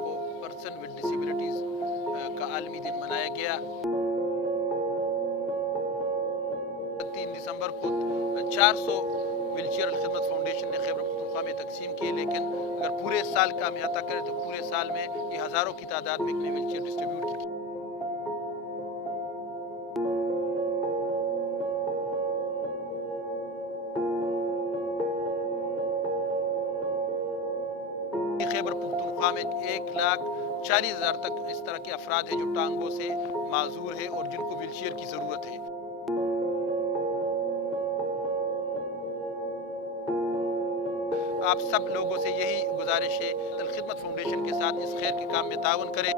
को person with disabilities का आलमी दिन मनाया गया। 3 दिसंबर को 400 व्हीलचेयर खिदमत फाउंडेशन ने खैबर पख्तूनख्वा में तकसीम किए, लेकिन अगर पूरे साल का हम अहाता करें तो पूरे साल में ये हज़ारों की तादाद में इतने व्हीलचेयर डिस्ट्रीब्यूट की। खैबर पख्तूनख्वा में 1,40,000 तक इस तरह के अफराद हैं जो टांगों से माजूर है और जिनको व्हीलचेयर की ज़रूरत है। आप सब लोगों से यही गुजारिश है, खिदमत फाउंडेशन के साथ इस खैर के काम में ताउन करें।